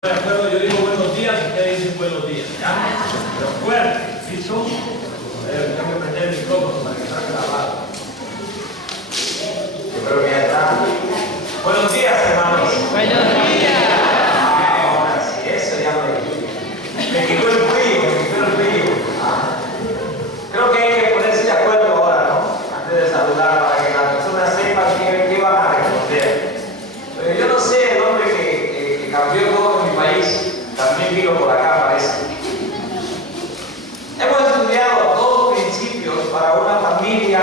De acuerdo, yo digo buenos días y ustedes dicen buenos días, ¿ya? Pero fuerte, ¿sí son? Tengo que prender el micrófono para que salga grabado. Yo creo que ya está. Buenos días, hermanos. Buenos días. Ahora sí, eso ya me quitó el frío, Creo que hay que ponerse de acuerdo ahora, ¿no? Antes de saludar, para que las personas sepan qué van a responder. Pero yo no sé el hombre que cambió todo en mi país, también vino por acá, parece. Hemos estudiado dos principios para una familia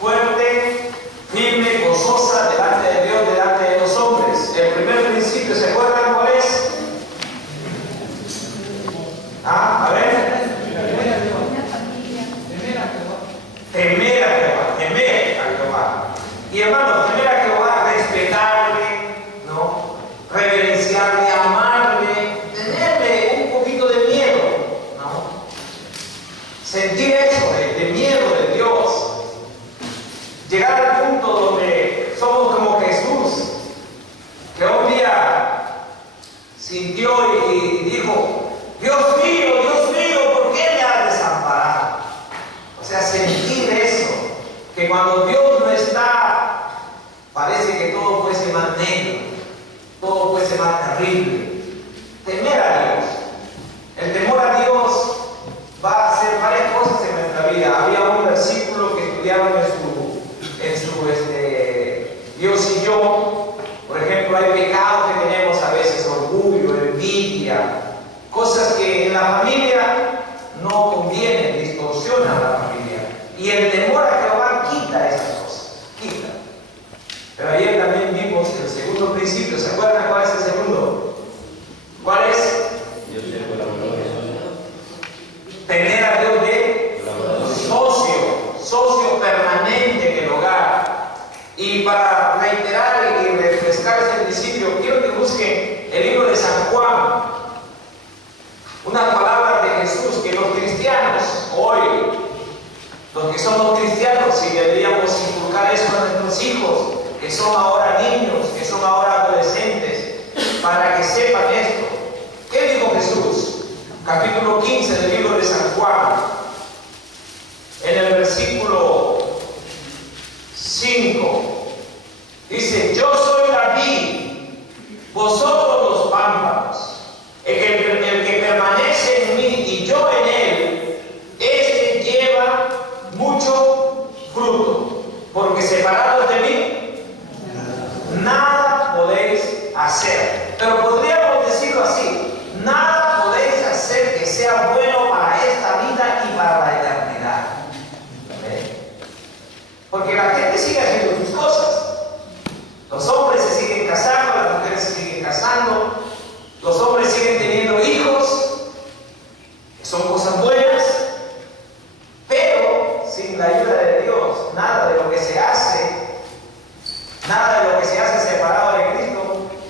fuerte, firme, gozosa delante de Dios, delante de los hombres. El primer principio, ¿se acuerdan cuál es? A ver. Temer a Jehová. Y hermanos, temer a Jehová, respetarle, ¿no? Reverenciarle, amarle, tenerle un poquito de miedo, ¿no? Sentir eso de miedo de Dios. Llegar al punto donde somos como Jesús, que un día sintió y dijo: Dios mío, ¿por qué me has desamparado? O sea, sentir eso, que cuando Dios no está, parece que todo fuese más negro, todo fuese más terrible. Temer a Dios. El temor a Dios va a hacer varias cosas en nuestra vida. Había un versículo que estudiaron en su Dios y yo. Por ejemplo, hay pecados que tenemos a veces, orgullo, envidia, cosas que en la familia no convienen, distorsionan la familia. Y el temor a Jehová quita esas cosas, quita. Pero ayer también vimos el segundo principio. ¿Se acuerdan cuál es el segundo? ¿Cuál es? Tener a Dios de socio permanente en el hogar. Y para reiterar y refrescar este principio, quiero que busquen el libro de San Juan. Unas palabras de Jesús que los cristianos hoy, los que somos cristianos, si deberíamos inculcar eso a nuestros hijos, que son ahora niños, que son ahora adolescentes, para que sepan esto. ¿Qué dijo Jesús? Capítulo 15 del libro de San Juan, en el versículo 5, dice: yo soy la vid, vosotros los pámpanos. El que permanece en mí y yo en él, este lleva mucho fruto, porque separados de mí nada podéis hacer. Pero podríamos decirlo así: nada podéis hacer que sea bueno para esta vida y para la eternidad. Porque la gente sigue haciendo sus cosas. Los hombres se siguen casando, las mujeres se siguen casando, los hombres siguen teniendo hijos, que son cosas buenas, pero sin la ayuda de Dios, nada de lo que se hace separado de Cristo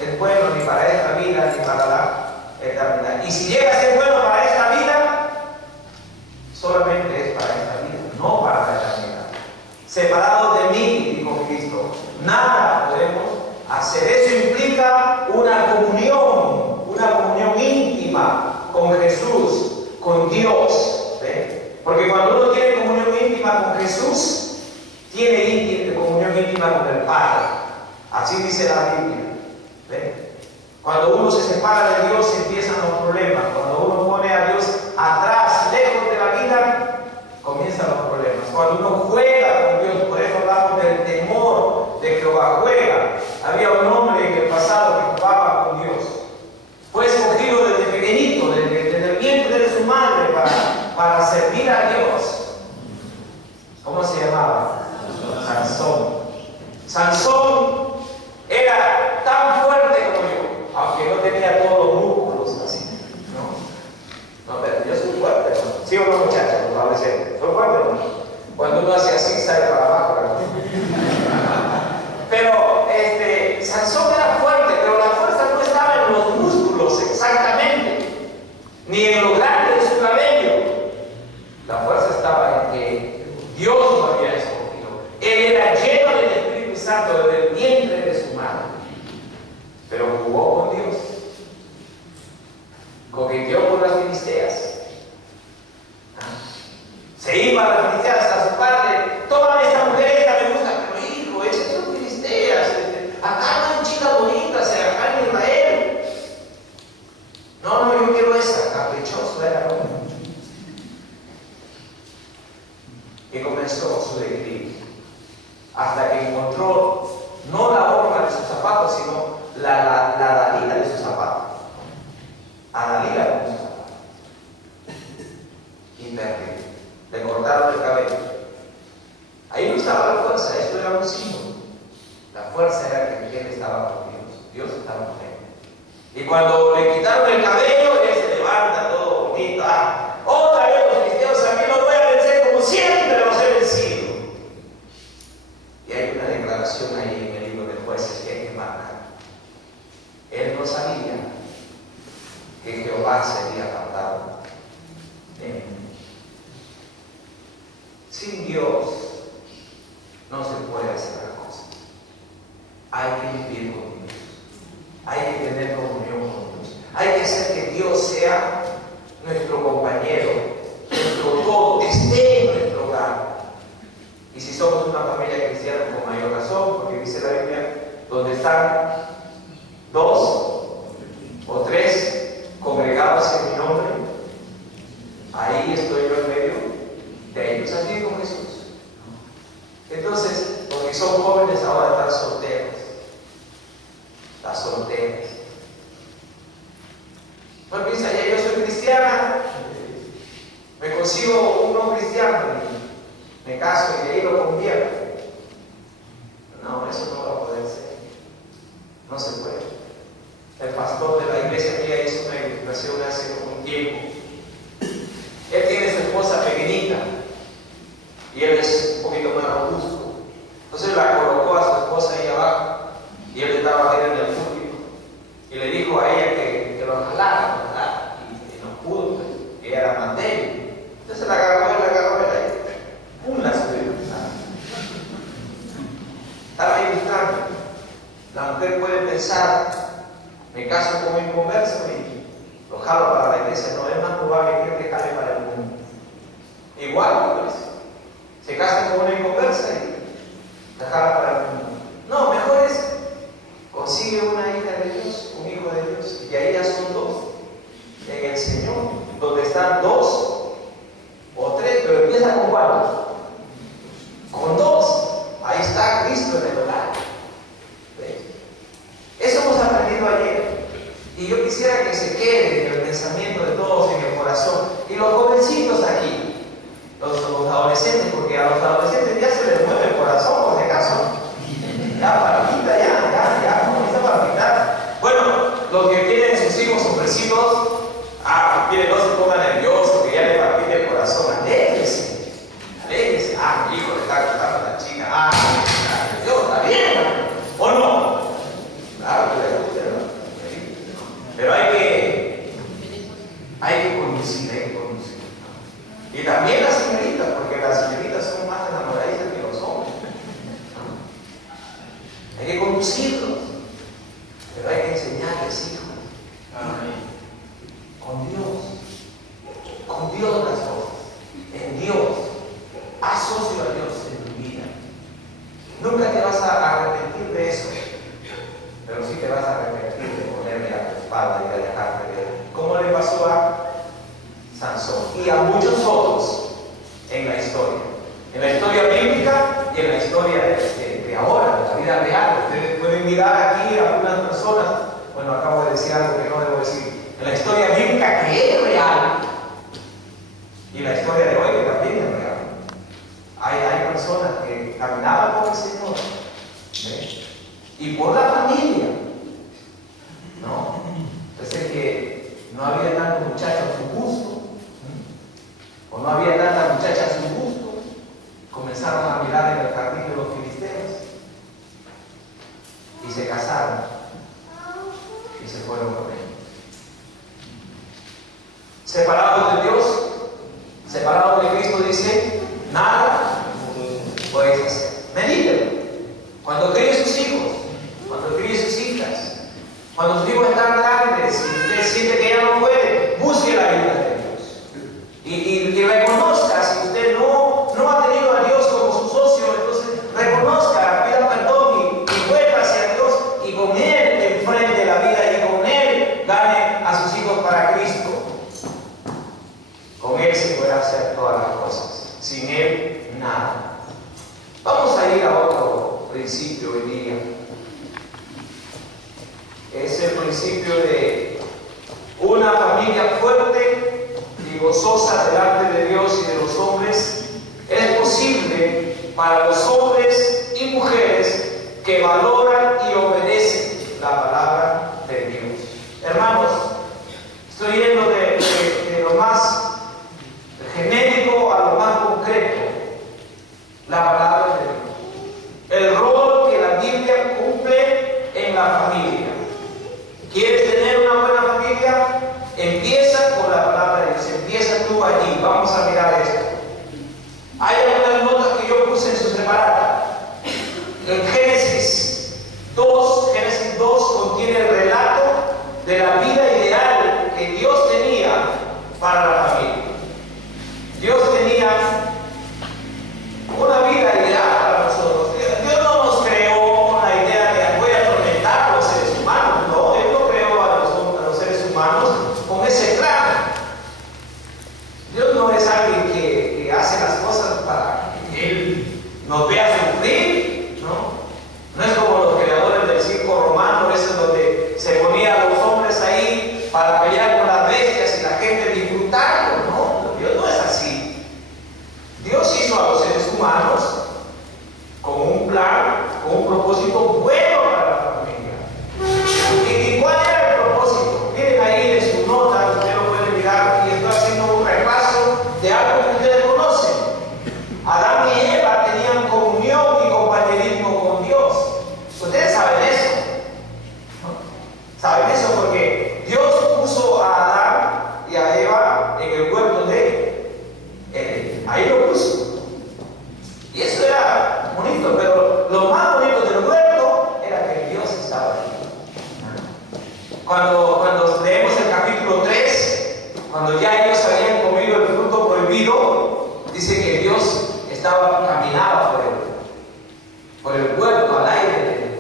es bueno ni para esta vida ni para la eternidad. Y si llega a ser bueno para esta vida, solamente es para esta vida, no para la eternidad. Separados de mí, dijo Cristo, nada podemos hacer. Eso implica una comunión íntima con Jesús, con Dios. ¿Ve? Porque cuando uno tiene comunión íntima con Jesús, tiene comunión íntima con el Padre. Así dice la Biblia. ¿Ve? Cuando uno se separa de Dios, empiezan los problemas. Cuando uno pone a Dios atrás, lejos de la vida, comienzan los problemas. Cuando uno juega con Dios, por eso hablamos del temor de Jehová, juega. Había un hombre en el pasado que jugaba con Dios. Fue escogido desde pequeñito, desde el vientre de su madre, para servir a Dios. ¿Cómo se llamaba? Sansón era tan fuerte como yo, aunque no tenía todos los músculos así. No, pero yo soy fuerte, ¿no? ¿Sí o no, muchachos? Los adolescentes. ¿Soy fuerte, no? Cuando uno hace así, sale para abajo, ¿verdad? Pero Sansón era fuerte, pero la fuerza no estaba en los músculos exactamente, ni en lo grande de su cabello. La fuerza estaba en que Dios lo había escogido. Él era lleno del Espíritu Santo desde el vientre de su madre, pero jugó con Dios. coqueteó con las filisteas. Se iba a las filisteas a su padre, toma esta mujer, esta me gusta, pero hijo, esas son filisteas, acá no hay chicas bonitas, acá en Israel. No, yo quiero esa, caprichoso era, ¿no? Y comenzó su declive, hasta que encontró no la horma de sus zapatos, sino la dalila de sus zapatos. A dalila de sus zapatos. Terrible. Le cortaron el cabello. Ahí no estaba la fuerza, esto era un símbolo. La fuerza era que él estaba con Dios. Dios estaba con él. Y cuando le quitaron el cabello, él se levanta todo bonito. Otra vez los cristianos a mí los voy a vencer como siempre los he vencido. Y hay una declaración ahí en el libro de Jueces que hay que marcar. Él no sabía que Jehová sería apartado de él. Sin Dios no se puede hacer las cosas. Hay que vivir con Dios. Hay que tener comunión con Dios. Hay que hacer que Dios sea nuestro compañero, nuestro todo, esté en nuestro hogar. Y si somos una familia cristiana, con mayor razón, porque dice la Biblia, donde están 2 o 3 congregados en mi nombre, ahí estoy yo en medio de ellos. Así dijo Jesús. Entonces, los que son jóvenes ahora están solteros. Las solteras. No piensa, ya yo soy cristiana, me consigo un no cristiano y me caso y de ahí lo convierto. No, eso no va a poder ser. No se puede. El pastor de la iglesia mía hizo una ilustración hace un tiempo. Él tiene su esposa pequeñita y él es un poquito más robusto. Entonces la colocó a su esposa ahí abajo y él estaba ahí en el público y le dijo a ella que lo jalara, ¿verdad? Y no pudo, pues, ella era más débil. Entonces la agarró y la subió. Estaba ilustrando. La mujer puede pensar, me caso con un inconverso y lo jalo para la iglesia. No, es más probable que él te jale para el mundo. Igual, pues, se casa con una inconversa y la jala para el mundo. No, mejor es consigue una hija de Dios, un hijo de Dios, y ahí ya son 2 en el Señor, donde están 2 o 3, pero empieza con ¿cuántos? Con 2. Ahí está Cristo en el hogar. Eso hemos aprendido ayer. Y yo quisiera que se quede en el pensamiento de todos, en el corazón. Y los jovencitos aquí, los adolescentes, porque a los adolescentes ya se les mueve el corazón, por si acaso. Ya, palomita, ya, comienza para pintar. Bueno, los que tienen sus hijos ofrecidos, miren, no se pongan nerviosos, que ya le palpita el corazón. Alégrese. Mi hijo le está gustando a la chica. Dios, está bien, ¿o no? Claro que le gusta, ¿no? Pero hay que conducir, Y también las señoritas, porque las señoritas son más enamoradizas que los hombres. Hay que conducirlos, pero hay que enseñarles, hijos. Con Dios las cosas, en Dios. Asocio a Dios en tu vida. Nunca te vas a arrepentir de eso, pero sí te vas a arrepentir de ponerle a tu espalda y a dejarte de él. ¿Cómo le pasó a Sansón y a muchos otros en la historia? En la historia bíblica y en la historia de ahora, de la vida real. Ustedes pueden mirar aquí a algunas personas. Bueno, acabo de decir algo que no debo decir. En la historia bíblica que es real y la historia de hoy que también es real. Hay personas que caminaban con el Señor, ¿ves? Y por la familia, ¿no? Entonces que no había tantos muchachos a su gusto, o no había tantas muchachas a su gusto, comenzaron a mirar en el jardín de los filisteos y se casaron y se fueron con él. Separados de Dios, separados de Cristo, dice, nada puedes hacer. Medítelo. Cuando críe sus hijos, cuando críe sus hijas, cuando sus hijos están grandes y usted siente que ya no puede, y reconozca, si usted no ha tenido a Dios como su socio, entonces reconozca, pida perdón y vuelva hacia Dios, y con Él enfrente la vida, y con Él gane a sus hijos para Cristo. Con Él se puede hacer todas las cosas, sin Él nada. Vamos a ir a otro principio hoy día. Es el principio de una familia fuerte y gozosa delante de Dios y de los hombres. Es posible para los hombres y mujeres que valoran y obedecen la palabra de Dios. Hermanos, estoy yendo de lo más genérico a lo más concreto. La palabra de Dios. El rol que la Biblia cumple en la familia. ¿Quieres tener una buena familia? Empieza con la palabra de Dios. Empieza tú allí. Vamos a mirar esto. Hay algunas notas que yo puse en su separata. En Génesis 2 contiene el relato de la vida ideal que Dios tenía para la familia. Dios tenía una vida ideal para nosotros. Dios no nos creó con la idea de voy a atormentar a los seres humanos. No, Él no creó a los seres humanos con ese plan. Dios no es alguien que hace las cosas para que Él nos vea sufrir, ¿no? No es como los creadores del circo romano, esos donde se ponían a los hombres ahí para pelear con las bestias y la gente disfrutando, ¿no? Dios no es así. Dios hizo a los seres humanos con un plan, con un propósito bueno para la familia. ¿Y cuál era el propósito? Miren ahí en su nota, usted lo puede mirar, y estoy haciendo un repaso de algo que ustedes conocen. Adán y Eva tenían comunión y compañerismo con Dios. Ustedes saben eso, ¿no? Saben eso porque Dios puso a Adán y a Eva en el huerto de Edén. Ahí lo puso. Y eso era bonito, pero lo más bonito del huerto era que Dios estaba ahí. Cuando leemos el capítulo 3, cuando ya ellos habían comido el fruto prohibido, dice que Dios caminaba por el huerto al aire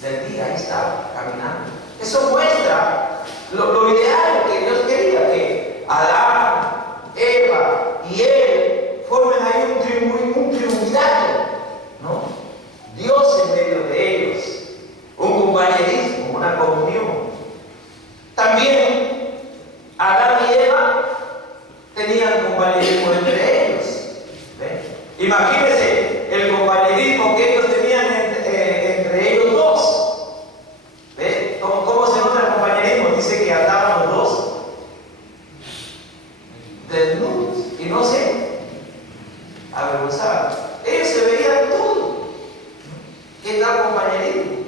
del día, ahí estaba caminando. Eso muestra lo ideal que Dios quería, que Adán, Eva y Él formen ahí un triunvirato, ¿no? Dios en medio de ellos, un compañerismo, una comunión. También Adán y Eva tenían compañerismo entre ellos. Imagínense el compañerismo que ellos tenían entre ellos dos. ¿Ve? ¿Cómo se nota el compañerismo? Dice que andaban los dos desnudos y no se avergonzaban. Ellos se veían todo. ¿Qué tal compañerismo?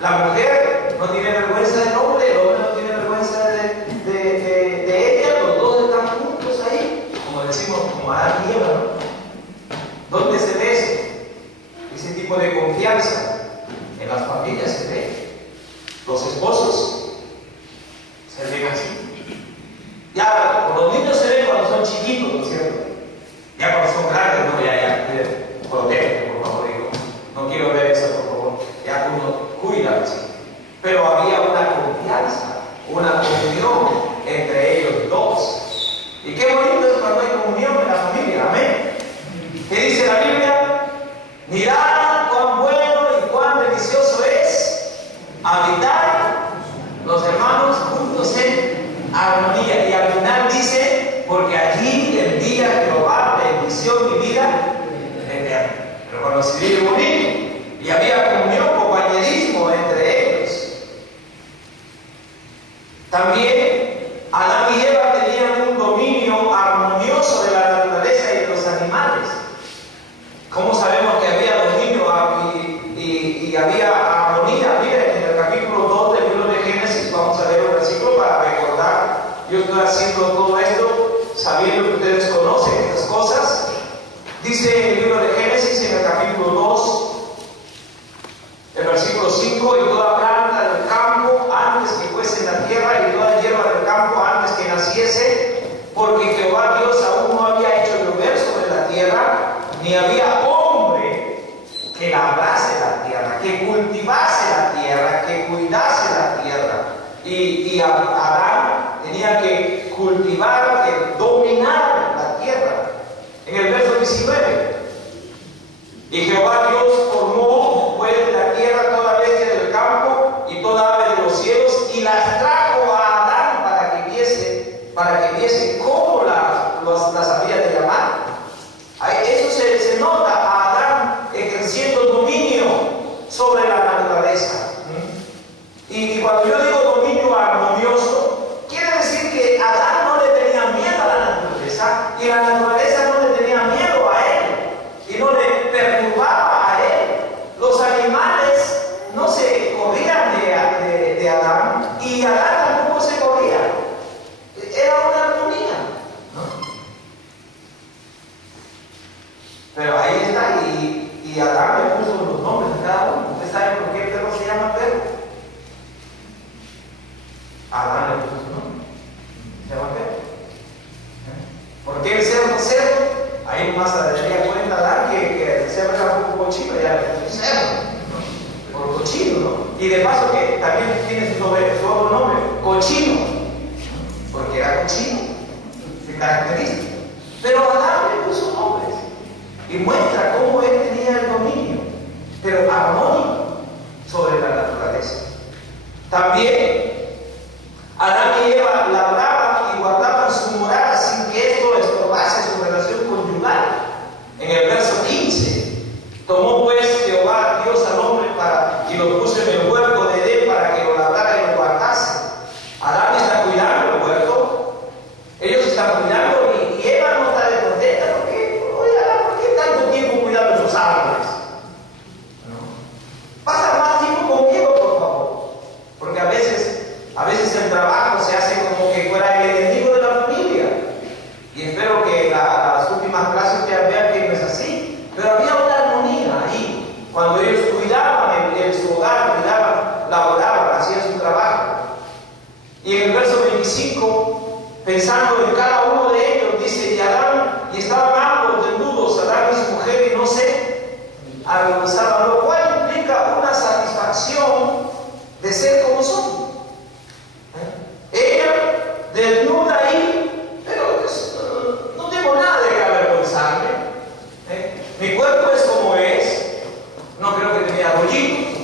La mujer no tiene vergüenza del hombre, el hombre no tiene vergüenza de ella, los dos están juntos ahí, como decimos, como Adán y Eva, ¿no? ¿Dónde se ve eso? Ese tipo de confianza en las familias se ve. Los esposos se ven así. Ya, los niños se ven cuando son chiquitos, ¿no es cierto? Ya cuando son grandes, no, ya, protege, por favor, digo. No quiero ver eso, por favor. Ya uno cuida, sí. Pero había una confianza, una comunión entre ellos dos. Y qué bonito es cuando hay comunión en la familia, amén. ¿Qué dice la Biblia? Mirad cuán bueno y cuán delicioso es habitar los hermanos juntos en armonía. Y al final dice, porque allí el día de Jehová, bendición y vida eterna. Pero cuando se vive bonito y había comunión, compañerismo entre ellos. También Adán y Eva tenían un dominio armonioso de la naturaleza y de los animales. ¿Cómo sabemos que había dominio y había armonía? Miren, en el capítulo 2 del libro de Génesis, vamos a leer un versículo para recordar. Yo estoy haciendo todo esto sabiendo que ustedes conocen estas cosas. Dice el libro de Génesis en el capítulo 2, el versículo 5: y toda planta del campo antes que fuese en la tierra, y toda hierba del campo antes que naciese, porque Jehová Dios aún no había hecho llover sobre la tierra, ni había hombre que labrase la tierra, que cultivase la tierra, que cuidase la tierra. Y Adán tenía que cultivar, que dominar la tierra. En el verso 19, y Jehová Dios formó pues de la tierra toda bestia del campo y toda ave de los cielos, y las trajo a Adán para que viese cómo las había de llamar. Eso se nota a Adán ejerciendo dominio sobre la naturaleza. Y cuando yo digo dominio armonioso, quiere decir que Adán no le tenía miedo a la naturaleza y la naturaleza no le tenía miedo a él y no le perturbaba a él. Los animales no se corrían de Adán y Adán tampoco se corría. Era una armonía, ¿no? Pero ahí está, y Adán le puso los nombres de cada uno. ¿Ustedes saben por qué el perro se llama perro? Adán le puso su nombre. Se llama perro. ¿Por qué el cerdo cerdo? Ahí más adelante cuenta Adán que el cerdo era un poco cochino, ya le puso cerdo, ¿no? Por cochino, ¿no? Y de paso que también tiene su otro nombre, cochino, porque era cochino, se caracteriza. Pero Adán le puso nombres y muestra cómo él tenía el dominio, pero armónico, sobre la naturaleza. También Adán y Eva labraban y guardaban su morada sin que esto estorbase su relación conyugal. En el verso 15, tomó pues Jehová Dios al hombre y lo puso en el huerto de Edén para que lo labrara y lo guardase. Adán está cuidando el huerto, ellos están cuidando, y Eva no está descontenta porque, oye Adán, ¿por qué tanto tiempo cuidando esos árboles? ¿No? Pasa más tiempo conmigo, por favor, porque a veces el trabajo se hace como que fuera el enemigo de la familia, y espero que las últimas clases que vean que no es así, pero había una armonía ahí, cuando ellos cuidaban su hogar, laboraban, hacían su trabajo. Y en el verso 25, pensando en cada uno de ellos, dice, y estaban ambos desnudos, Adán y su mujer, y no se avergonzaban, lo cual implica una satisfacción de ser como son. Ella desnuda ahí, pero no tengo nada de que avergonzarme. Mi cuerpo es como es, no creo que tenía rollitos,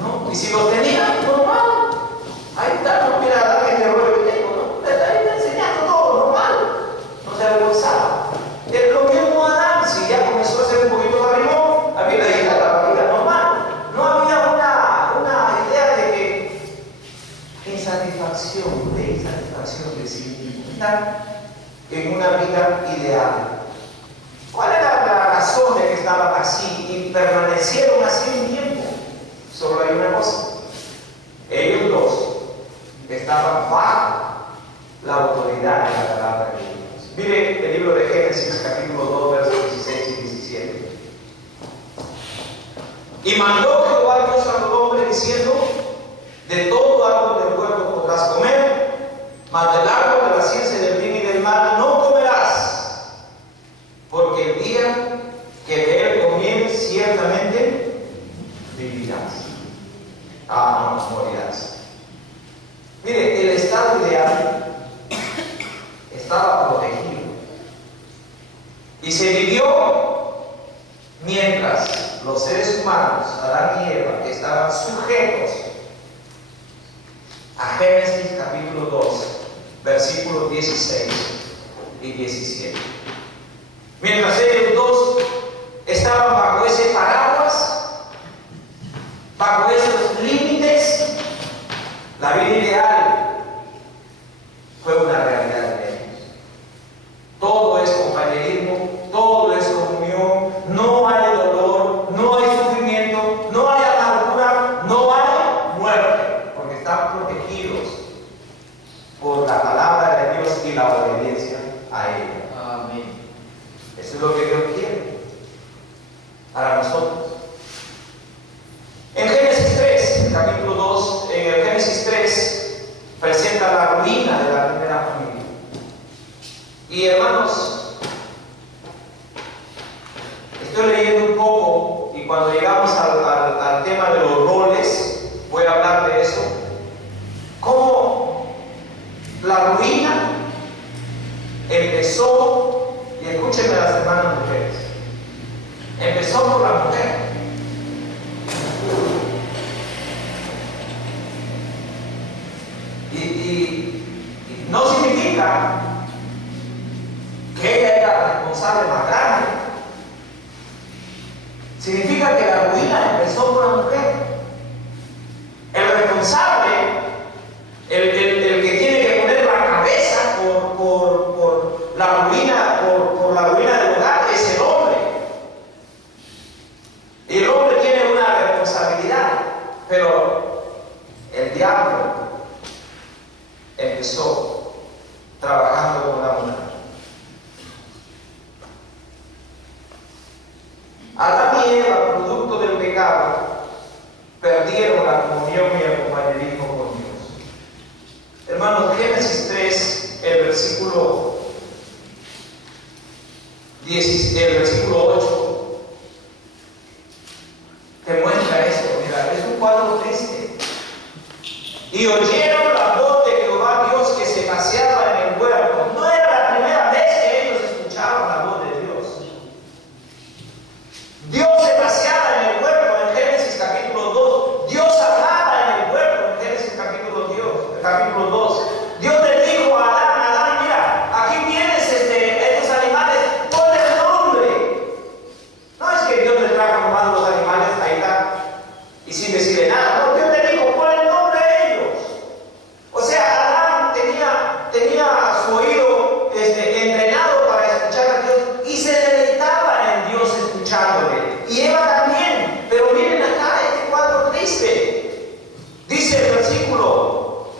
¿no? Y si los tenía, normal. Ahí está, no quiere dar este rollo que tengo, ¿no? Ahí está enseñando todo, normal. No se avergonzaba. Es lo mismo Adán, si ya comenzó a ser un poquito barrigón, a mí le dije la barriga normal. No había una idea de que insatisfacción de sí mismo, estar en una vida ideal. ¿Cuál era la razón de que estaban así y permanecieron así un tiempo? Solo hay una cosa: ellos dos estaban bajo la autoridad de la palabra de Dios. Mire el libro de Génesis, capítulo 2, versos 16 y 17. Y mandó Jehová Dios al hombre diciendo: de todo árbol del huerto podrás comer, mas del árbol de la ciencia del bien y del mal no comerás, porque el día que de él comieres ciertamente vivirás. No morirás. Mire, el estado ideal estaba protegido y se vivió mientras los seres humanos, Adán y Eva, estaban sujetos a Génesis capítulo 2, versículos 16 y 17. Mientras ellos dos estaban bajo ese paraguas, bajo esos límites, la vida ideal fue una realidad de ellos. Todo es compañerismo, todo es comunión, no hay dolor, no hay sufrimiento, no hay amargura, no hay muerte, porque están protegidos por la palabra de Dios y la obediencia a ella. Amén. Eso es lo que Dios quiere para nosotros. En Génesis 3, capítulo 2, en el Génesis 3 presenta la ruina de la primera familia. Y hermanos, estoy leyendo un poco y cuando llegamos al tema de los roles, voy a hablar de eso. Cómo la ruina empezó, y escúchenme las hermanas mujeres, empezó por la mujer. Y no significa que ella era la responsable más grande. Significa que la ruina empezó por la mujer. El responsable, el que tiene que poner la cabeza por la ruina, por la ruina del hogar, es el hombre. Y el hombre tiene una responsabilidad, pero el diablo empezó trabajando con la mujer. Adán y Eva, producto del pecado, perdieron la comunión y el compañerismo con Dios. Hermanos, Génesis 3, el versículo 8, te muestra eso. Mira, es un cuadro triste. Y oyeron la voz de Jehová Dios que se paseaba en el huerto. No era la primera vez que ellos escuchaban la voz de Dios. Dios se paseaba en el huerto en Génesis capítulo 2. Dios hablaba en el huerto en Génesis capítulo 2. Dios le dijo a Adán, mira, aquí tienes estos animales, ponle el nombre. No es que Dios le trajo nomás los animales, ahí está, y sin decirle nada. No, Dios le dijo, pon el nombre a ellos. O sea, Adán tenía a su oído entrenado para escuchar a Dios y se deleitaba en Dios escuchándole. Y Eva también. Pero miren acá este cuadro triste. Dice el versículo: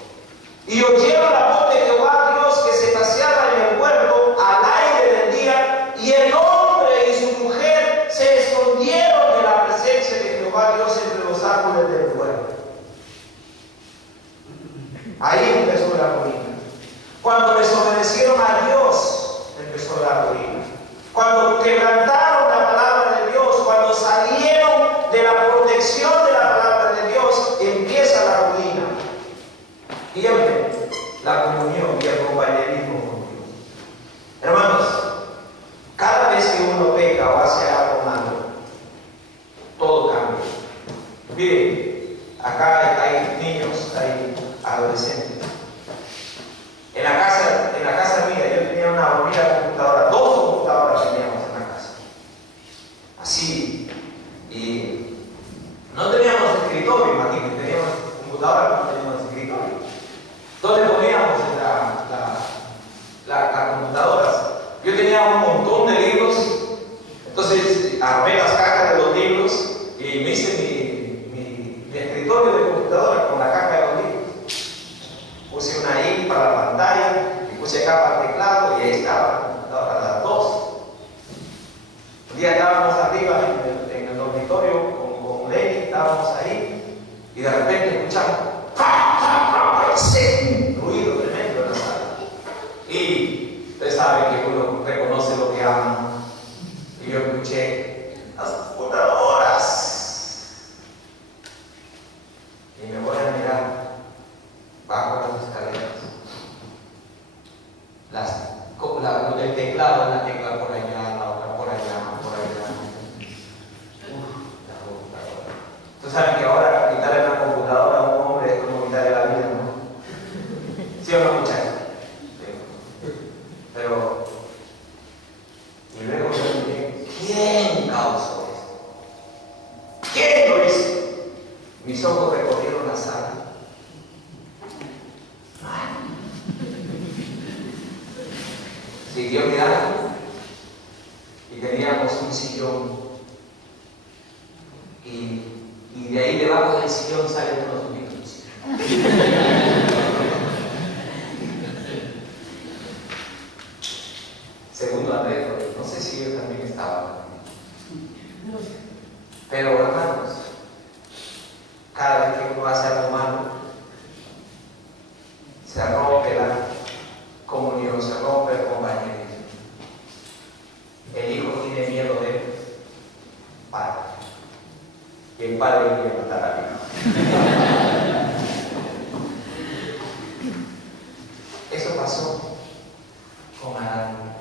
y oyeron la voz de Jehová Dios que se paseaba en el huerto al aire del día, y el hombre y su mujer se escondieron de la presencia de Jehová Dios entre los árboles del huerto. Ahí empezó la ruina. Cuando desobedecieron a Dios, empezó la ruina. Cuando quebrantaron la palabra de Dios, cuando salieron de la protección de la palabra de Dios, empieza la ruina. Pierde la comunión y el compañerismo con Dios. Hermanos, cada vez que uno peca o hace algo malo, todo cambia. Miren, acá hay niños, hay adolescentes. En la casa mía, yo tenía una bonita computadora, 2 computadoras teníamos en la casa. Así. Y no teníamos escritorio, imagínense, teníamos computadora, no teníamos escritorio. ¿Dónde poníamos las computadoras? Yo tenía un montón de libros, entonces armé las cajas de los libros y me hice mi escritorio de computadora con la caja de los libros. Puse una I para la pantalla y puse acá para el teclado y ahí estaba la computadora, las 2. Un día estábamos arriba en el dormitorio con Lenny, estábamos ahí y de repente escuchamos un ruido tremendo en la sala. Y ustedes saben que uno reconoce lo que ama. Y yo escuché las computadoras. Y me voy a mirar bajo las escaleras. El teclado, la tecla por allá, la otra por allá, por allá. La computadora. Ustedes saben que ahora quitarle una computadora a un hombre es como quitarle la vida, ¿no? ¿Sí o no, muchachos? Sí. Pero, y luego yo dije, ¿quién causó esto? ¿Quién lo hizo? Mis ojos recorrieron la sala. Siguió mirando y teníamos un sillón y de ahí debajo del sillón salen unos libros. Segundo Andrés, no sé si ellos también estaban. Pero hermanos, cada vez que uno hace algo malo, se rompe la comunión, se rompe el compañerismo. pasó con Adán.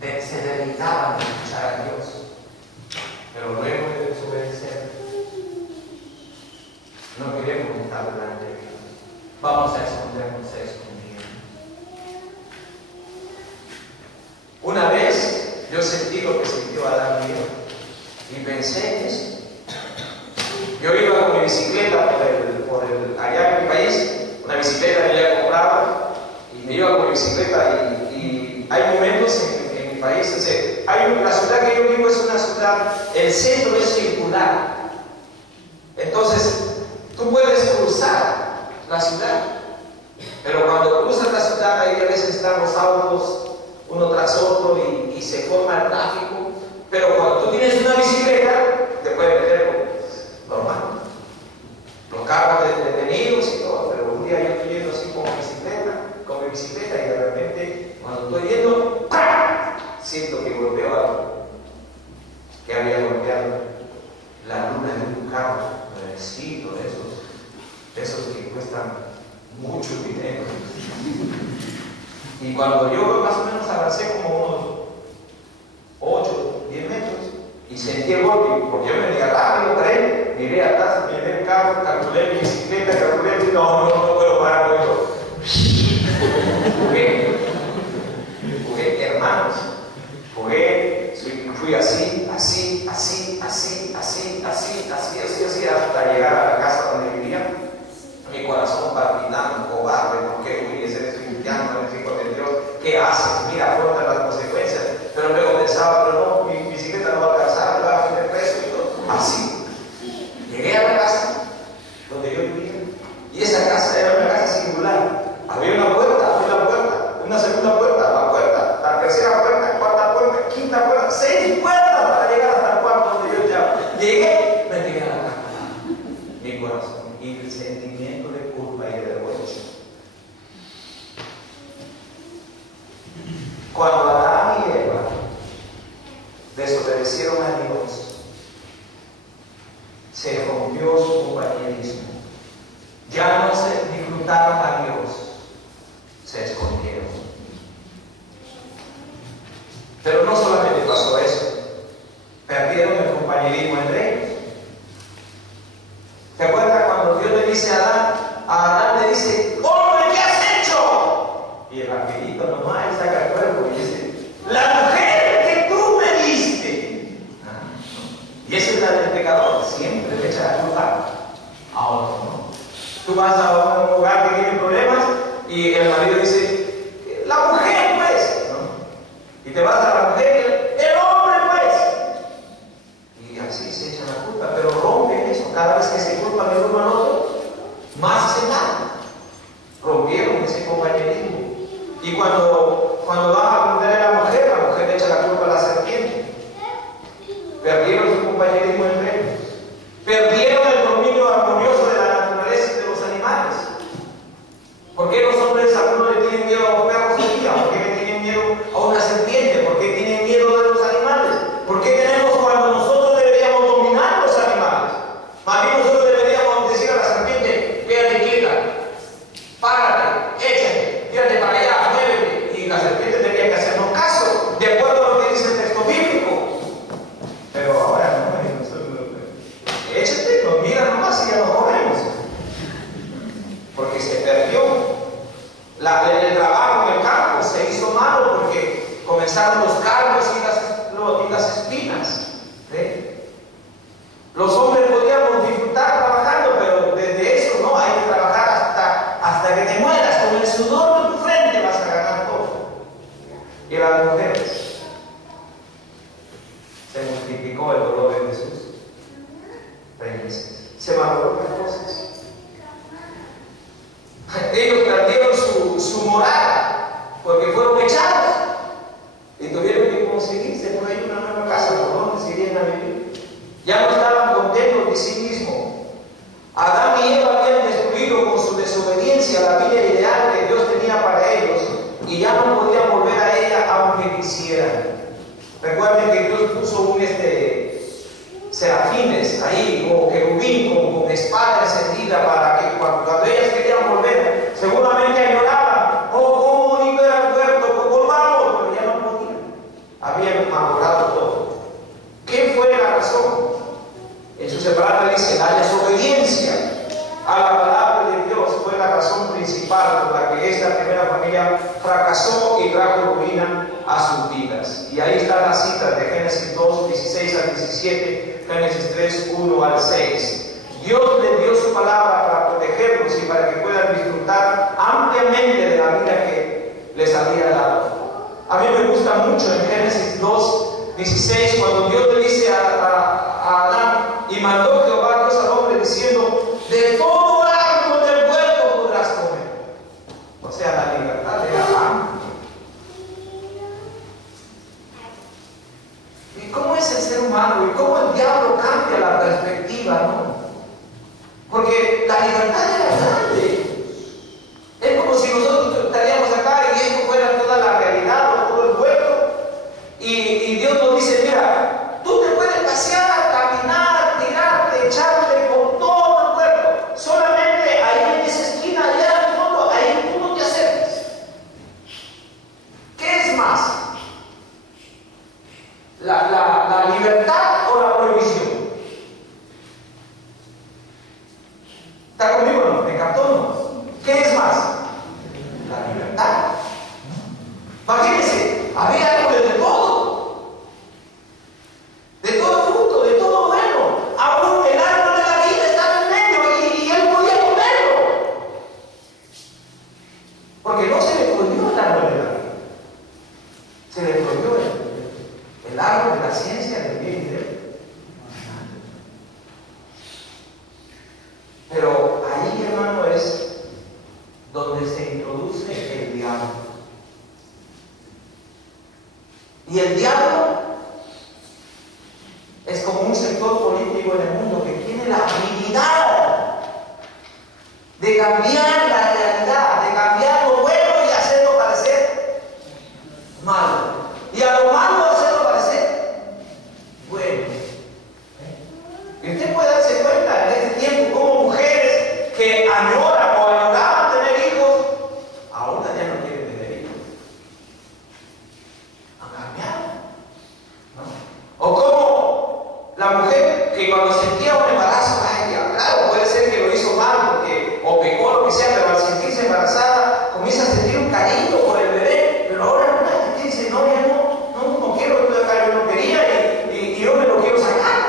Se deleitaban en escuchar a Dios, pero luego de desobedecer, no queremos estar delante de Dios. Vamos a escondernos escondidos. Una vez yo sentí lo que sintió Adán y Eva, y pensé en eso. Yo iba con mi bicicleta allá en mi país, una bicicleta que había comprado, y me iba con mi bicicleta y hay momentos en mi país, la ciudad que yo vivo es una ciudad, el centro es circular, entonces tú puedes cruzar la ciudad, pero cuando cruzas la ciudad ahí a veces están los autos uno tras otro y se forma el tráfico, pero cuando tú tienes una bicicleta te puedes meter normal, los carros detenidos y todo, pero un día yo estoy yendo así con mi bicicleta y de repente cuando estoy yendo ¡pam!, siento que golpeo algo que había golpeado la luna de un carro nuevecito, de esos que cuestan mucho dinero. Y cuando yo más o menos avancé como unos 8, 10 metros y sentí el golpe, porque yo venía rápido por él, miré atrás, miré el carro, calculé mi bicicleta, calculé, no puedo parar con eso. Jugué, hermanos, fui así, hasta llegar a la casa donde vivía, mi corazón palpitando, cobarde, ¿por qué hubiese eres cristiano, eres hijo de Dios? ¿Qué haces? Mira, afronta las consecuencias. Pero luego pensaba, pero no, mi bicicleta no va a alcanzar, me va a meter preso y todo. Así. Llegué a la casa donde yo vivía. Y esa casa era una casa singular. Había una puerta, una segunda puerta, la tercera puerta, cuarta puerta, quinta puerta, 6 puertas para llegar hasta el cuarto donde yo estaba. Llegué, me llegué a la cama. Mi corazón y el sentimiento de culpa y de vergüenza. Cuando Adán y Eva desobedecieron a Dios, se rompió su compañerismo. Ya no se disfrutaron a Dios, se escondieron. Pero no solamente pasó eso, perdieron el compañerismo entre ellos. ¿Te acuerdas cuando Dios le dice a Adán le dice, ¡hombre, qué has hecho! Y el rapidito nomás él saca el cuerpo y dice, ¡la mujer que tú me diste! Y esa es la del pecador, siempre le echa la culpa a otro, ¿no? Tú vas a un lugar que tiene problemas y el marido dice, ¡la mujer, pues! ¿No? Y te vas a la mujer y el hombre, pues. Y así se echan la culpa, pero rompen eso. Cada vez que se culpan el uno al otro, más se dan. Rompieron ese compañerismo. Y cuando van a prender a la mujer le echa la culpa a la serpiente. Perdieron su compañerismo entre ellos. Perdieron el dominio armonioso de la naturaleza y de los animales. ¿Por qué los hombres a uno le tienen miedo a los perros hoy día? ¿Por qué le tienen miedo a una serpiente? ¿Por qué tienen miedo de los animales? ¿Por qué tenemos cuando nosotros deberíamos dominar los animales? Más bien nosotros deberíamos decir a la serpiente, quédate quieta, párate, échate, tírate para allá, muévete. Y la serpiente tendría que hacernos caso, de acuerdo a lo que dice el texto bíblico. Pero ahora no, échate, nos mira nomás y ya nos comemos. Porque se perdió. El trabajo en el campo se hizo malo porque comenzaron los cargos y las espinas. Los hombres podíamos disfrutar trabajando, pero desde eso no, hay que trabajar hasta que te mueras. Con el sudor de tu frente vas a ganar todo. Y las mujeres, se multiplicó el dolor de Jesús. 3 meses. Se valoró las cosas. Ellos perdieron su moral porque fueron echados y tuvieron que conseguirse por ahí una nueva casa por donde se irían a vivir. Ya no estaban contentos de sí mismos. Adán y Eva habían destruido con su desobediencia la vida ideal que Dios tenía para ellos y ya no podían volver a ella aunque quisieran. Recuerden que Dios puso serafines ahí, como querubín, con espada encendida, para que cuando ellas querían volver, seguramente a llorar, razón principal por la que esta primera familia fracasó y trajo ruina a sus vidas. Y ahí están las citas de Génesis 2, 16 al 17, Génesis 3, 1 al 6. Dios les dio su palabra para protegerlos y para que puedan disfrutar ampliamente de la vida que les había dado. A mí me gusta mucho en Génesis 2, 16, cuando Dios le dice a Adán, y mandó Jehová Dios al hombre diciendo, de todo árbol del huerto podrás comer. O sea, la libertad era amplia. ¿Y cómo es el ser humano? ¿Y cómo el diablo cambia la perspectiva, no? Porque la libertad era grande. Es como si nosotros estaríamos acá y esto fuera toda la realidad o todo el huerto. Y Dios nos dice, mira, tú te puedes pasear, caminar, tirarte, echarte por todo el huerto. Solamente ahí en esa esquina, allá al fondo, ahí tú no te acerques. ¿Qué es más? ¿La libertad o la prohibición? ¿Está conmigo o no? ¿Me captó o no? ¿Qué es más? La libertad. Imagínense, había árboles de todo. De todo fruto, de todo bueno. Aún el árbol de la vida estaba en medio y él podía comerlo. Porque no se le prohibió el árbol de la vida. Se le prohibió el árbol de la ciencia del bien y del mal. Pero ahí, hermano, es donde se introduce el diablo. Y el diablo es como un sector político en el mundo que tiene la habilidad de cambiar la realidad, de cambiar lo bueno y hacerlo parecer malo. Y a lo malo hacerlo parecer bueno. Y usted puede darse cuenta en este tiempo cómo mujeres que añoran o añoraban tener hijos, ahora ya no quieren tener hijos. Han cambiado, ¿no? O como la mujer que cuando sentía un embarazo, ay, claro, puede ser que lo hizo mal porque, o pecó, lo que sea, pero al sentirse embarazada comienza a sentir un cariño por el bebé, pero ahora la gente dice, no, ya no quiero, yo no quería y yo me lo quiero sacar.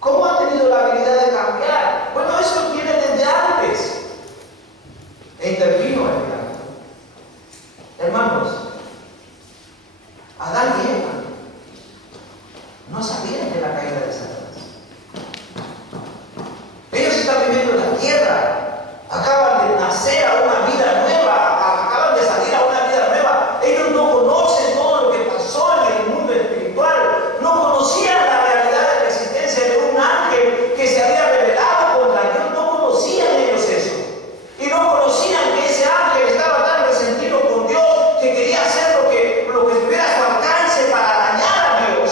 ¿Cómo ha tenido la habilidad de cambiar? Bueno, eso lo tiene desde antes. E intervino el diablo. Hermanos, Adán y Eva no sabían de la caída de Satanás. Ellos están viviendo en la tierra, acaban de nacer a una vida nueva, acaban de salir a una vida nueva. Ellos no conocen todo lo que pasó en el mundo espiritual, no conocían la realidad de la existencia de un ángel que se había rebelado contra Dios, no conocían ellos eso. Y no conocían que ese ángel estaba tan resentido con Dios que quería hacer lo que estuviera a su alcance para dañar a Dios.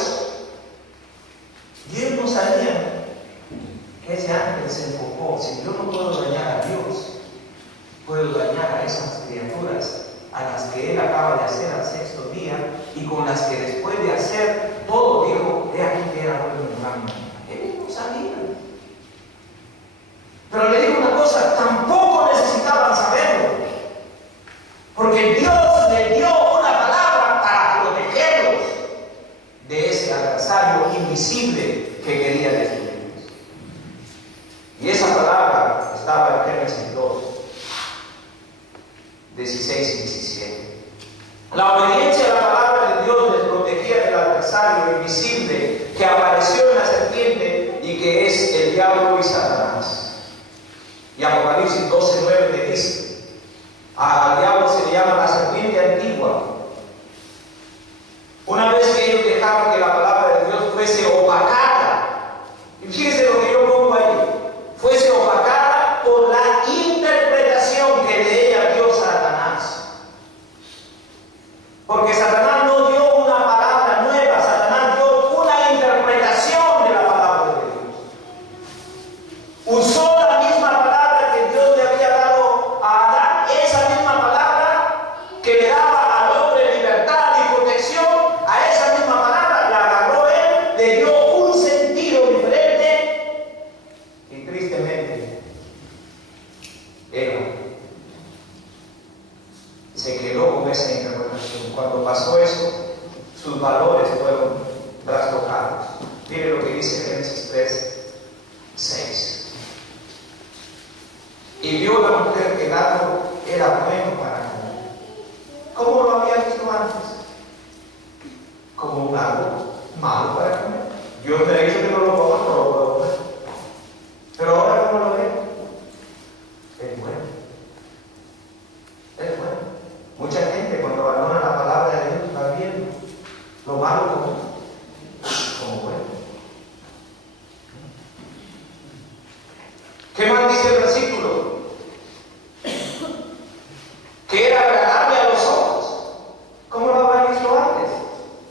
Y ellos no sabían que ese ángel se enfocó. Si yo no puedo dañar a Dios, puedo dañar a esas criaturas a las que Él acaba de hacer al sexto día y con las que después de hacer todo dijo, he aquí que era bueno en cambio. Ellos no sabían. Pero le digo una cosa, tampoco necesitaban saberlo. Porque Dios le dio una palabra para protegerlos de ese adversario invisible que quería destruirlos. Y esa palabra estaba en Génesis 2, 16 y 17. La obediencia a la palabra de Dios les protegía del adversario invisible que apareció en la serpiente y que es el diablo y Satanás. Y Apocalipsis 12:9 le dice, al diablo se le llama la serpiente antigua. Una vez que ellos dejaron que la palabra de Dios fuese opacada, y fíjense lo que yo pongo ahí, fuese opacada por la interpretación que de ella dio Satanás. Porque Satanás no dio una palabra nueva, Satanás dio una interpretación de la palabra de Dios. Usó la misma palabra que Dios le había dado a Adán, esa misma palabra que le daba al con esa interpretación. Cuando pasó eso, sus valores fueron trastocados. Mire lo que dice Génesis 3:6. Y vio la mujer que el árbol era bueno para comer. ¿Cómo lo había visto antes? Como un árbol malo para comer. Dios me ha dicho que no lo coma, no lo puedo comer. Pero ahora, ¿cómo lo ve? Es bueno. Es bueno. Mucha gente cuando abandona la palabra de Dios está viendo lo malo como bueno. ¿Qué más dice el versículo? Que era agradable a los ojos. ¿Cómo lo habían visto antes?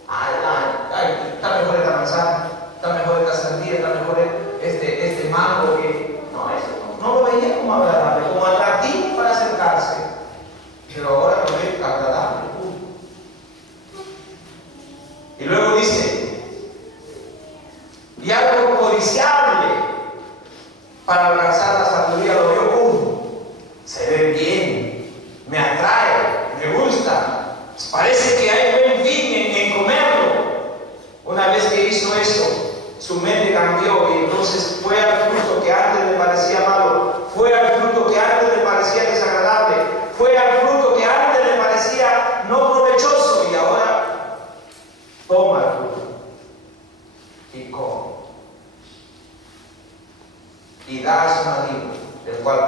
Ay, está mejor esta manzana, está mejor esta sandía, está mejor este mango que... No, eso no lo veía como agradable, como atractivo para acercarse. Pero ahora lo ve agradable. Y luego dice, y algo codiciable para alcanzar la sabiduría, lo veo puro. Se ve bien, me atrae, me gusta. Parece que hay buen fin en comerlo. Una vez que hizo eso, su mente cambió y entonces fue al fruto que antes le parecía malo, fue al fruto que antes le parecía desagradable, fue al fruto que antes le parecía no provechoso y ahora toma el fruto y come. Y da a su marido, el cual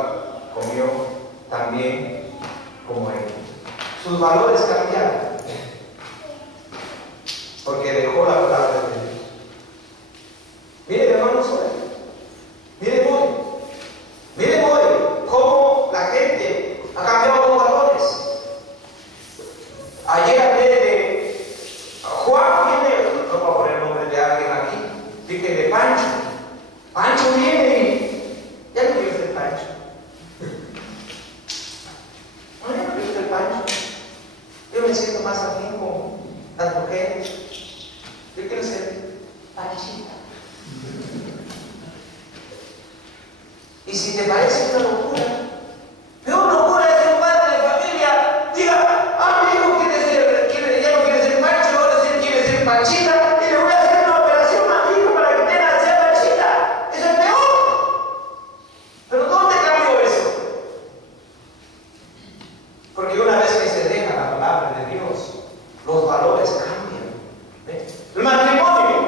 comió también como él. Sus valores cambiaron porque dejó la palabra de Dios. Miren, hermanos, miren hoy cómo la gente ha cambiado los valores. Ayer hablé de Juan, viene, no voy a poner el nombre de alguien aquí, dije de Pancho. Pancho viene y ya no quiero ser Pancho. No, ya no quiero ser Pancho. Yo me siento más afín con las mujeres. Yo quiero ser Panchita. Y si te parece una locura, peor locura es que un padre de familia diga, mi hijo ya no quiere ser Pancho, ahora sí quiere ser Panchita, y le voy a hacer una operación a mi hijo para que tenga que ser Panchita. Eso es peor. Pero ¿dónde cambió eso? Porque una vez que se deja la palabra de Dios, los valores cambian. El matrimonio,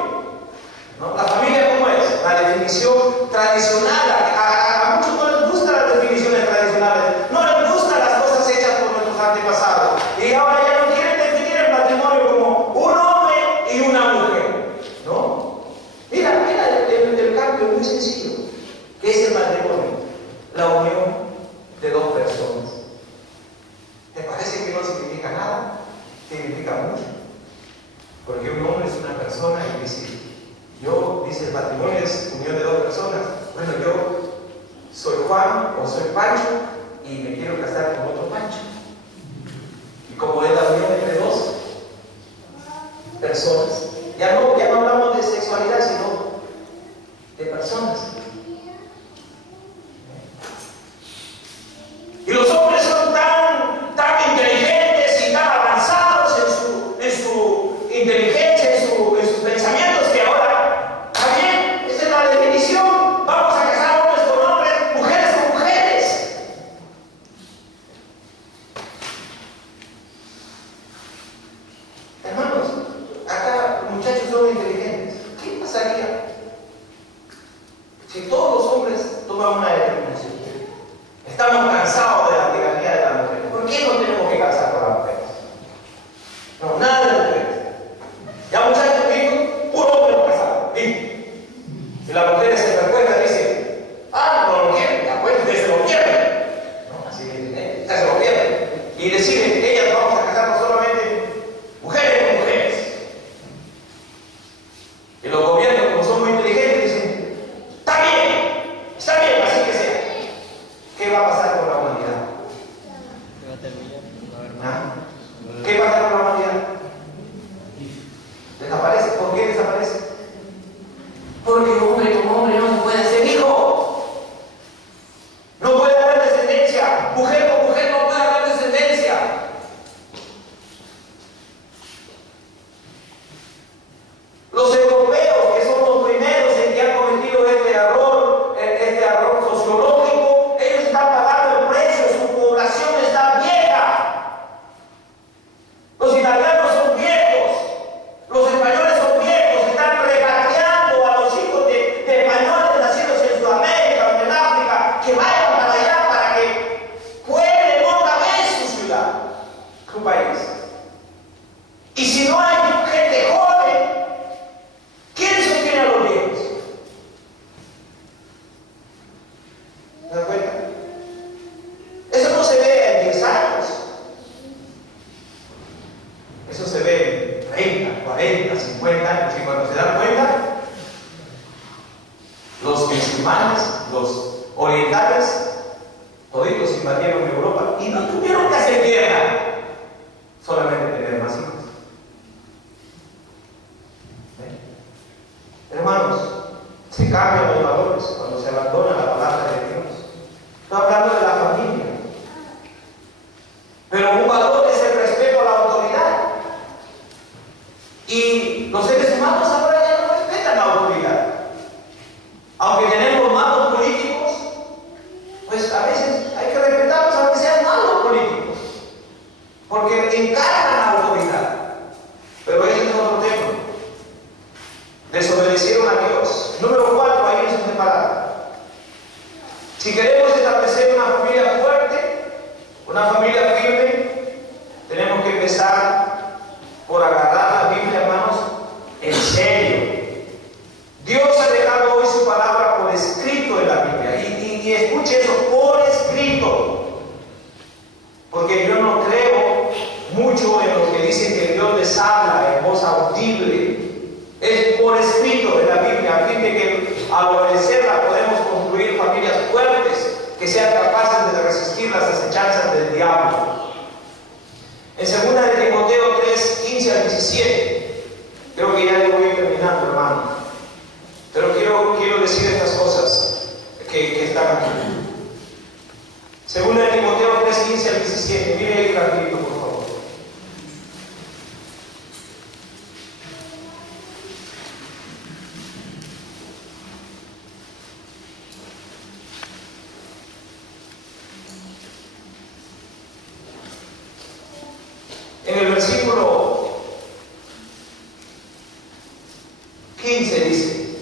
¿no? La familia, ¿cómo es? La definición tradicional. A muchos no les gustan las definiciones tradicionales, no les gustan las cosas hechas por nuestros antepasados. Y ahora ya no quieren definir el matrimonio como un hombre y una mujer, ¿no? Mira, el cambio es muy sencillo. ¿Qué es el matrimonio? La unión de dos personas. ¿Te parece que no significa nada? Significa mucho. Porque un hombre es una persona y dice el matrimonio es unión de dos personas. Bueno, yo soy Juan o soy Pancho y me quiero casar con otro Pancho. Y como es la unión entre dos personas, ya no hablamos de sexualidad, sino de personas. Y los hombres son tan inteligentes y tan avanzados en su inteligencia, en sus pensamientos, que ahora, está bien, esa es la definición, vamos a casar hombres con hombres, mujeres con mujeres. Hermanos, acá los muchachos son inteligentes. ¿Qué pasaría si todos los hombres toman una determinación? Estamos cansados de la tiranía de la mujer. ¿Por qué no tenemos que casar con las mujeres? No, nada de mujeres. Ya muchachos, puro hombre casado. Y las mujeres se recuerdan y dicen, no lo quieren, ya pues, se lo quieren. No, así que ya se lo quieren. Y deciden, ellas vamos a casarnos solamente mujeres con mujeres. Y los gobiernos, como son muy inteligentes, dicen, está bien, así que sea. ¿Qué va a pasar con la humanidad? ¿Qué pasa con la humanidad? Desaparece. ¿Por qué desaparece? Porque hombre con hombre no puede ser hijo. No puede haber descendencia. Mujer con mujer no puede haber descendencia. Toditos invadieron Europa y no tuvieron que hacer guerra, solamente tener más hijos. Hermanos, se cambian los valores cuando se abandona la palabra de Dios. Estoy hablando de la familia. Pero un valor es el respeto a la autoridad. Y los seres humanos ahora ya no respetan la autoridad. Aunque tenemos malos políticos, pues a veces hay que respetarlos aunque sean malos políticos. Porque encarnan la autoridad. Pero ese es otro tema. Desobedecieron a Dios. Número 4, ahí es donde parar. Si queremos establecer una familia fuerte, una familia firme, tenemos que empezar por agarrar la Biblia, hermanos, en serio. Dios ha dejado hoy su palabra por escrito en la Biblia. Y escuche eso, por escrito. Porque yo no creo mucho en los que dicen que Dios les habla en voz audible. Es por escrito en la Biblia, a fin de que al obedecerla podemos construir familias fuertes que sean capaces de resistir las acechanzas del diablo. En 2 de Timoteo 3, 15 al 17, creo que ya lo voy terminando, hermano. Pero quiero decir estas cosas que están aquí. 2 de Timoteo 3, 15 al 17, mire ahí rapidito, por favor. En el versículo 15 dice: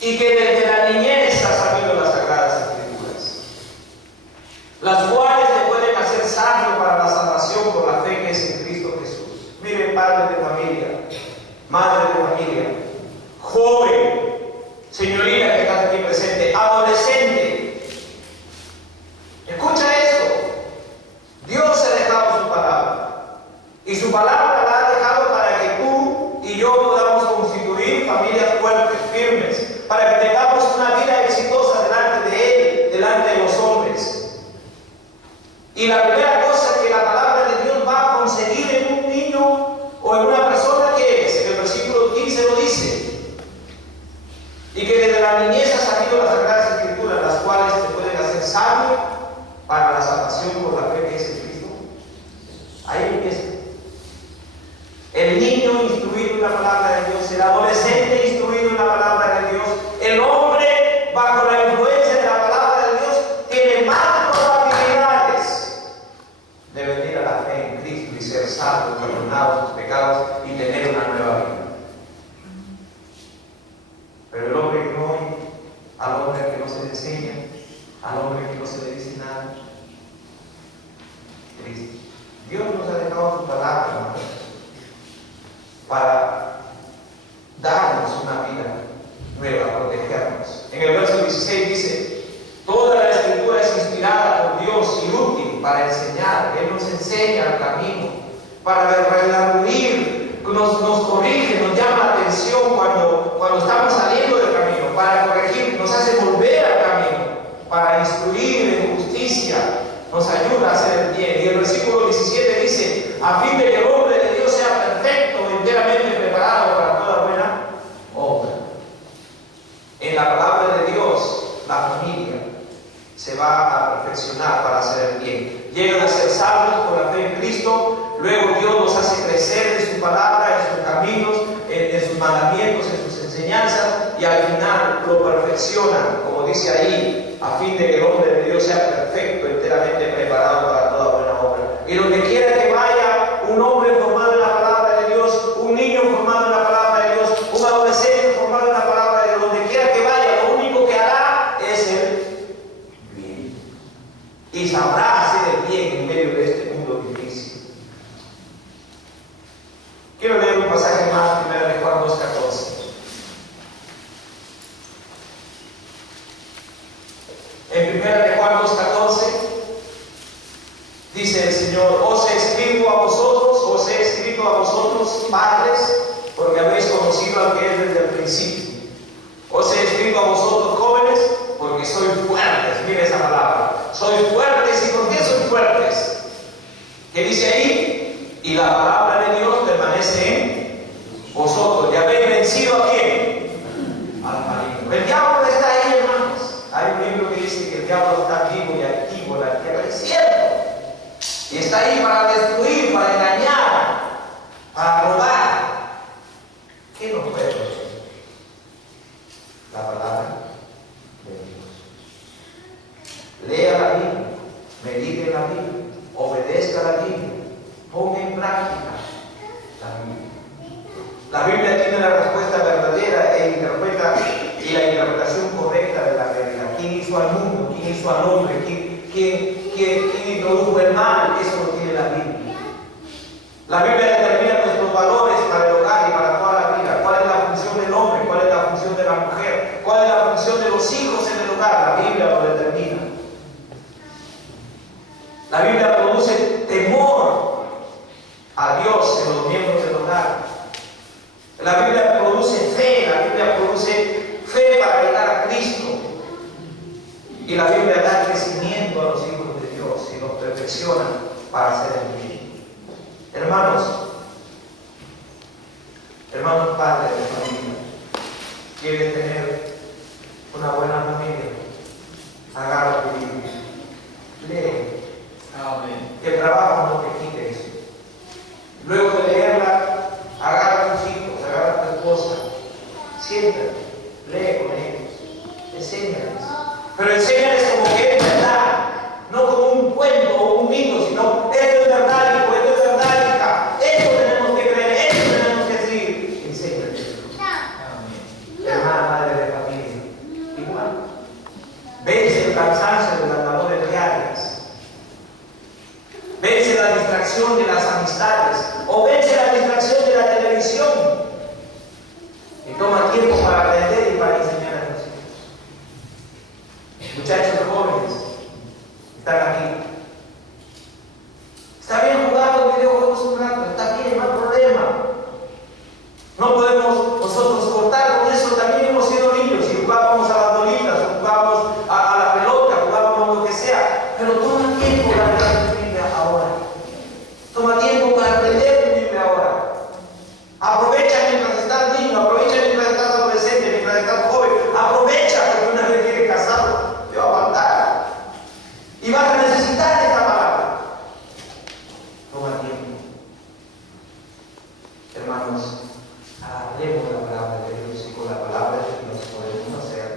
y que desde la niñez has sabido las sagradas escrituras, las cuales te pueden hacer sabio para la salvación por la fe que es en Cristo Jesús. Miren, padre de familia, madre de familia, joven, señorita que está aquí presente, adolescente. Escucha esto. Dios ha dejado su palabra. Y su palabra la ha dejado para que tú y yo podamos constituir familias fuertes, firmes, para que tengamos una vida exitosa delante de Él, delante de los hombres. Y la primera cosa que la palabra de Dios va a conseguir en un niño o en una persona, que es, en el versículo 15 lo dice, y que desde la niñez has sabido las sagradas escrituras, las cuales te pueden hacer sabio para la salvación por la fe que es en Cristo. Ahí empieza. El niño instruido en la palabra de Dios, el adolescente instruido en la palabra de Dios, el hombre bajo la influencia de la palabra de Dios tiene más probabilidades de venir a la fe en Cristo y ser salvo, perdonado sus pecados y tener una nueva vida. Pero el hombre que no oye, al hombre que no se le enseña, al hombre que no se le dice nada, triste. Dios nos ha dejado su palabra, hermanos, para darnos una vida nueva, protegernos. En el verso 16 dice: toda la escritura es inspirada por Dios y útil para enseñar. Él nos enseña el camino, para redarguir, nos corrige, nos llama la atención cuando estamos saliendo del camino, para corregir, nos hace volver al camino, para instruir en justicia, nos ayuda a hacer el bien. Y el versículo 17 dice: a fin de que el hombre de Dios sea perfecto, enteramente preparado para toda buena obra. En la palabra de Dios, la familia se va a perfeccionar para hacer el bien. Llegan a ser salvos por la fe en Cristo. Luego Dios los hace crecer en su palabra, en sus caminos, en sus mandamientos, en sus enseñanzas, y al final lo perfeccionan, como dice ahí, a fin de que el hombre de Dios sea perfecto, enteramente preparado para toda buena obra. Y donde quiera que vaya un hombre formado en la palabra de Dios, un niño formado en la palabra de Dios, un adolescente formado en la palabra de Dios, donde quiera que vaya, lo único que hará es el bien. Y sabrá hacer el bien en medio de este mundo difícil. Quiero leer un pasaje más, 1 de Juan 2:14. En 1 de Juan 2:14 dice el Señor: os he escrito a vosotros, padres, porque habéis conocido al que es desde el principio. Os he escrito a vosotros, porque sois fuertes. Mire esa palabra. Sois fuertes. ¿Y por qué sois fuertes? ¿Qué dice ahí? Y la palabra de Dios permanece en vosotros. ¿Ya habéis vencido a quién? Al maligno. El diablo está ahí, hermanos. Hay un libro que dice que el diablo está vivo y activo en la tierra. Es cierto. Y está ahí para destruir, para engañar, para robar. ¿Qué nos puede hacer? La palabra de Dios. Lea la Biblia, medite en la Biblia, obedezca la Biblia, ponga en práctica la Biblia. La Biblia tiene la respuesta verdadera y la interpretación correcta de la realidad. ¿Quién hizo al mundo? ¿Quién hizo al hombre? ¿Quién introdujo el mal? Eso lo tiene la Biblia. La Biblia determina nuestros valores para el hogar y para toda la vida. ¿Cuál es la función del hombre? ¿Cuál es la función de la mujer? ¿Cuál es la función de los hijos en el hogar? La Biblia lo determina. La Biblia produce temor a Dios en los miembros del hogar. La Biblia produce fe. La Biblia produce fe para llegar a Cristo. Y la Biblia da crecimiento a los hijos de Dios y los perfecciona para hacer el bien. Hermanos padres de familia, ¿quieres tener una buena familia? Agarra tu Biblia, lee. Amén. Que el trabajo no te quite eso. Luego de leerla, agarra a tus hijos, agarra a tu esposa, siéntate, lee con ellos, enséñales. Pero enséñales como que es verdad, no como un cuento o un mito, sino esto es verdad, hijo, esto es verdad, hija, esto tenemos que creer, esto tenemos que seguir. Enséñales. Hermana, madre de familia, igual. Vence el cansancio de las labores diarias. Vence la distracción de las amistades, o vence la distracción de la televisión. Y toma tiempo para aprender y para enseñar a los hijos. Muchachos jóvenes, están aquí. Está bien jugar los videojuegos un rato, está bien, no hay problema. No podemos nosotros cortar con eso. También hemos sido niños y jugábamos a las bolitas, jugábamos a la pelota, jugábamos lo que sea. Pero toma tiempo para aprender tu Biblia ahora. Toma tiempo para aprender tu Biblia ahora. Aprovecha mientras estás niño, aprovecha mientras estás adolescente, mientras estás joven. Aprovecha, porque una vez que eres casado, te va a faltar. Y vas a necesitar esta palabra. Toma tiempo. Hermanos, hablemos de la palabra de Dios, y con la palabra de Dios podemos hacer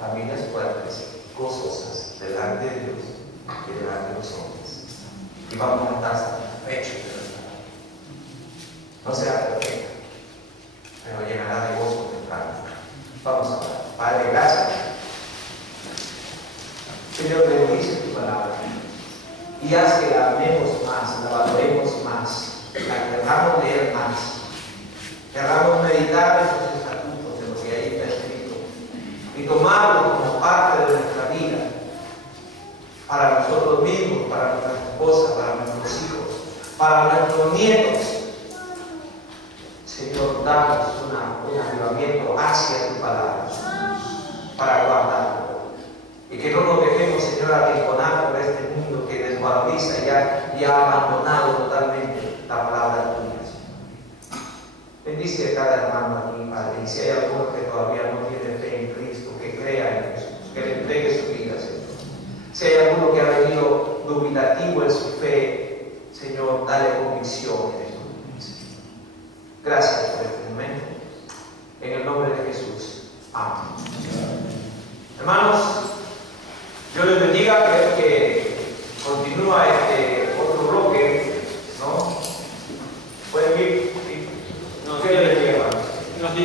familias fuertes, gozosas, delante de Dios y delante de los hombres. Y vamos a estar satisfechos de nuestra vida. No será perfecta, pero llenará de gozo temprano. Vamos a hablar. Padre, gracias. Señor, bendice tu palabra y haz que la amemos más, la valoremos más, la querramos leer más, querramos meditar en sus estatutos, en lo que ahí está escrito, y tomarlo como parte de nuestra vida, para nosotros mismos, para nuestras esposas, para nuestros hijos, para nuestros nietos. Señor, danos un avivamiento hacia tu palabra, para guardarlo. Y que no nos dejemos, Señor, arrinconar por este mundo que desvaloriza y ha abandonado totalmente la palabra tuya, Señor. Bendice a cada hermano aquí, Padre. Y si hay alguno que todavía no tiene fe en Cristo, que crea en Jesús, que le entregue su vida, Señor. Si hay alguno que ha venido dubitativo en su fe, Señor, dale convicción en esto. Gracias por este momento. En el nombre de Jesús. Amén. Hermanos, Dios les bendiga.